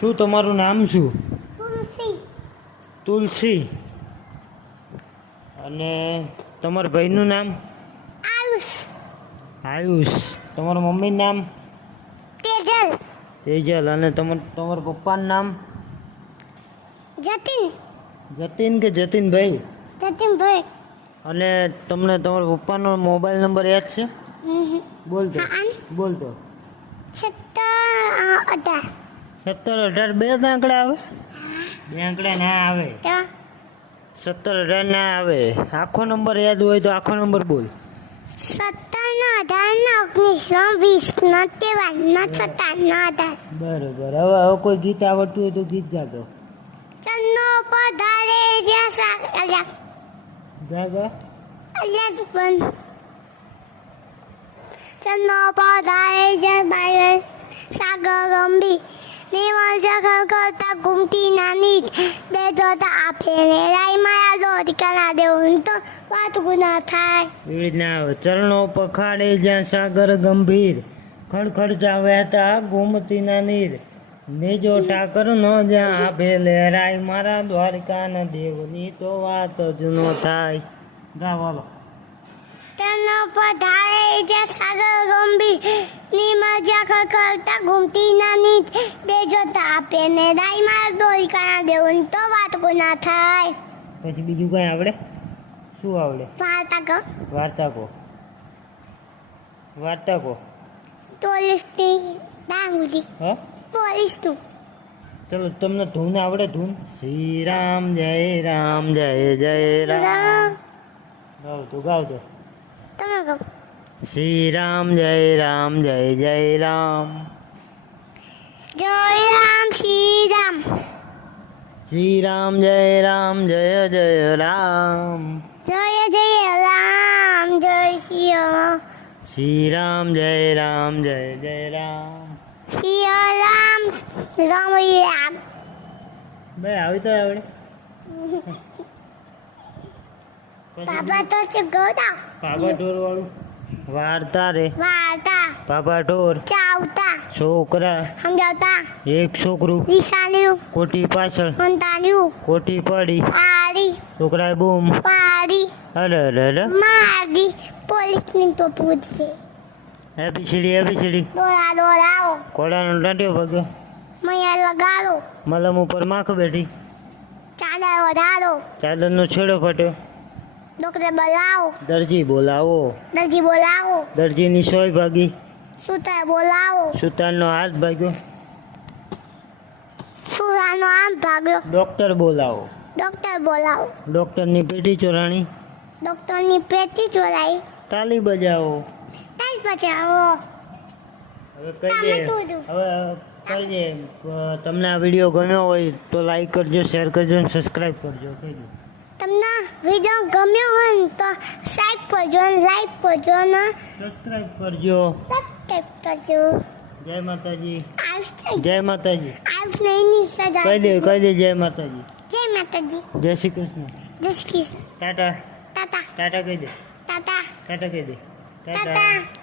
શું તમારું નામ શું? તુલસી. અને તમારા ભાઈનું નામ? આયુષ. આયુષ. તમારા મમ્મીનું નામ? તેજલ. તેજલ. અને તમાર તમારા પપ્પાનું નામ? જતીન. જતીન કે જતીનભાઈ? જતીનભાઈ. અને તમને તમારા પપ્પાનો મોબાઈલ નંબર યાદ છે? બોલતો. બોલતો. સત્તર અઢાર. સત્તર અઢાર બે જ આંકડા આવે? બે આંકડા ના આવે. તો? સત્તર અઢાર ના આવે. આખો નંબર યાદ હોય તો આખો નંબર બોલ. સત્તર નો અઢાર નો ઓગણીસ નો વીસ નો તેવાન નો સત્તાર નો અઢાર બરોબર. હવે હવે કોઈ ગીત આવડતું હોય તો ગીત ગાતો ચન્નો પધારે જ્યાં સાગ અલ્યા. ગા ગા અલ્યા પણ? ચન્નો પધારે જ્યાં બારે. સાગર ગંભી નિર્મળ જગર કરતા ઘૂમતી નાની દે જોતા આપે ને રાઈ માયા દોરી કરા દેવું તો વાત ગુના થાય આવે ચરણો પખાડે જ્યાં સાગર ગંભીર, ખડખડ વહેતા ગુમતી નીર નેજો ઠાકર નો જ્યાં આભે લહેરાય મારા દ્વારકા દ્વારકાના દેવની તો વાત જ નો થાય. ગાવાલો ચન્નો પધારે જ્યાં સાગર ગંભી ની મજા કરતા ઘૂમતી નાની દે જોતા આપે ને દાઈ માર દોરી કરા દેવું તો વાત ગુના થાય પછી બીજું કઈ આવડે? શું આવડે? વાર્તા કહો વાર્તા કહો વાર્તા કહો પોલીસની ડાંગુલી. હા? પોલીસનું. ચલો તમને ધૂન આવડે? ધૂન? શ્રી રામ જય રામ જય જય રામ. ગાવ તો ગાવ તો. તમે કહો શ્રી રામ જય રામ જય જય રામ જય રામ શ્રી રામ શ્રી રામ જય રામ જય જય રામ જય જય રામ જય શ્રી રામ શ્રી રામ જય રામ જય જય રામ શ્રી રામ રામ રામ ભાઈ આવી તો આવડે બાબા તો છે ગોડા પાપા ઢોર વાળું વાર્તા રે. વાર્તા. પાપા ઢોર. ચાવતા. છોકરા. સમજાવતા. એક છોકરું. નિશાન્યું કોટી પાછળ. મંતાન્યું કોટી પડી. પાડી છોકરાએ બૂમ. પાડી અરે અરે અરે. મારી. પોલીસની તો પૂછશે એબીસીડી એબીસીડી દોરા દોરાઓ કોડાનો ટાંટ્યો ભગ્યો. મૈયા લગાડો. મલમ ઉપર માખ બેઠી. ચાદર વધારો. ચાદરનો છેડો ફટ્યો. ડોક્ટર બોલાવો. દરજી બોલાવો. દરજી બોલાવો. દરજીની સોય ભાગી. સુતાર બોલાવો. સુતારનો હાથ ભાગ્યો. સુરાનો હાથ ભાગ્યો. ડોક્ટર બોલાવો. ડોક્ટર બોલાવો. ડોક્ટરની પેટી ચોરાણી. ડોક્ટરની પેટી ચોરાઈ. તાલી બજાવો. તાલી બજાવો. હવે કહી દે. હવે કહી દે. તમને આ વીડિયો ગમ્યો હોય તો લાઈક કરજો શેર કરજો અને સબસ્ક્રાઈબ કરજો. કહી દો. વીડિયો ગમ્યો હોય તો સાઈક કરજો અને લાઈક કરજો અને સબસ્ક્રાઇબ કરજો. સબસ્ક્રાઇબ કરજો. જય માતાજી. જય માતાજી. આવ નહીં સજા કહી દે કહી દે જય માતાજી. જય માતાજી. જય શ્રી કૃષ્ણ. જય શ્રી કૃષ્ણ. ટાટા. ટાટા. ટાટા કહી દે. ટાટા. ટાટા કહી દે. ટાટા.